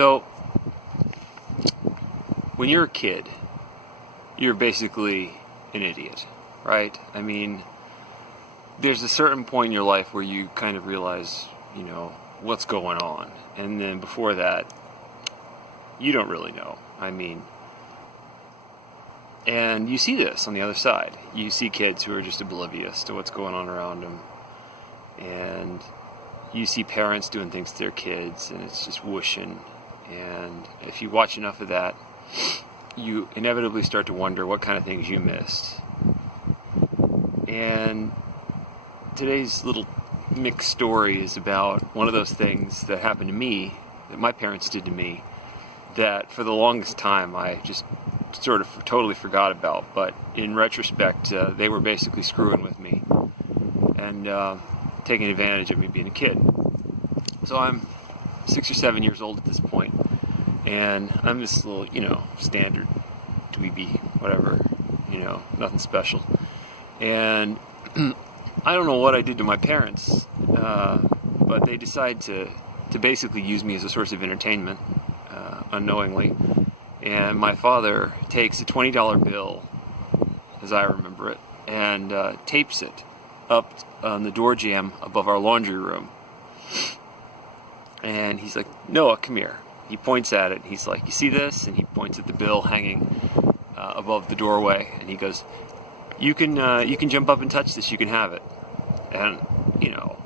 So, when you're a kid, you're basically an idiot, right? I mean, there's a certain point in your life where you kind of realize, what's going on. And then before that, you don't really know. I mean, and you see this on the other side. You see kids who are just oblivious to what's going on around them. And you see parents doing things to their kids, and it's just whooshing. And if you watch enough of that, you inevitably start to wonder what kind of things you missed. And today's little mixed story is about one of those things that happened to me, that my parents did to me, that for the longest time I just sort of totally forgot about. But in retrospect, they were basically screwing with me and taking advantage of me being a kid. So I'm 6 or 7 years old at this point, and I'm this little, standard dweeby, whatever, nothing special. And I don't know what I did to my parents, but they decide to basically use me as a source of entertainment, unknowingly. And my father takes a $20 bill, as I remember it, and tapes it up on the door jamb above our laundry room. And he's like, "Noah, come here." He points at it. He's like, "You see this?" And he points at the bill hanging above the doorway. And he goes, You can jump up and touch this. You can have it." And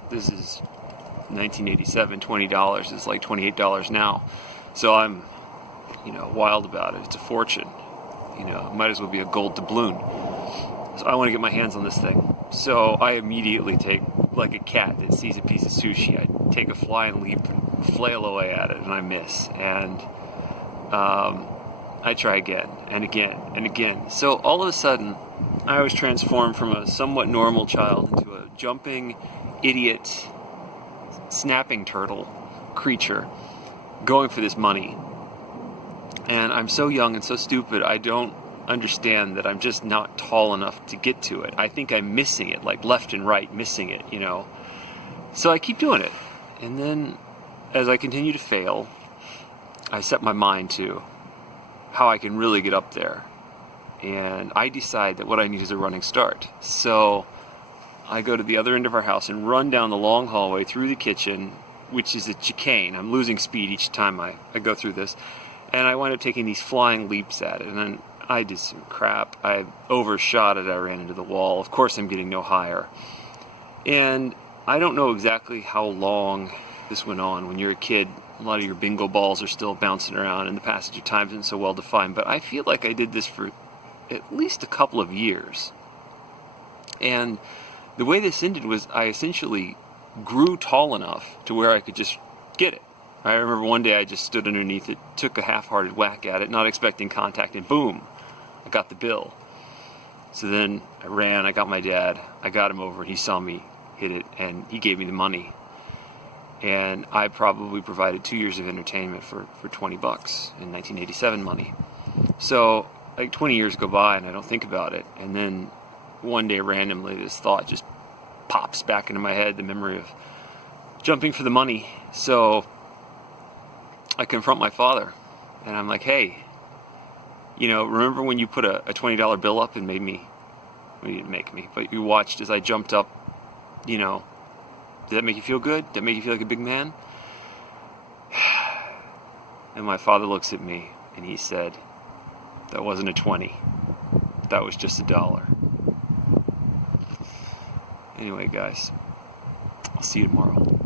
this is 1987. $20 is like $28 now. So I'm, wild about it. It's a fortune. It might as well be a gold doubloon. So I want to get my hands on this thing. So I immediately take, like a cat that sees a piece of sushi, I take a flying leap and flail away at it, and I miss. And I try again and again and again. So all of a sudden, I was transformed from a somewhat normal child into a jumping, idiot, snapping turtle creature going for this money. And I'm so young and so stupid, I don't understand that I'm just not tall enough to get to it. I think I'm missing it, like left and right, missing it, So I keep doing it. And then, as I continue to fail, I set my mind to how I can really get up there. And I decide that what I need is a running start. So I go to the other end of our house and run down the long hallway through the kitchen, which is a chicane. I'm losing speed each time I go through this. And I wind up taking these flying leaps at it. And then I did some crap. I overshot it. I ran into the wall. Of course, I'm getting no higher. And I don't know exactly how long this went on. When you're a kid, a lot of your bingo balls are still bouncing around, and the passage of time isn't so well defined. But I feel like I did this for at least a couple of years. And the way this ended was I essentially grew tall enough to where I could just get it. I remember one day I just stood underneath it, took a half-hearted whack at it, not expecting contact, and boom, I got the bill. So then I ran, I got my dad, I got him over, and he saw me hit it, and he gave me the money. And I probably provided 2 years of entertainment for $20 in 1987 money. So like 20 years go by and I don't think about it. And then one day randomly this thought just pops back into my head, the memory of jumping for the money. So I confront my father and I'm like, "Hey, remember when you put a $20 bill up and made me," well, you didn't make me, but you watched as I jumped up, did that make you feel good? Did that make you feel like a big man? And my father looks at me and he said, "That wasn't a 20. That was just $1." Anyway, guys, I'll see you tomorrow.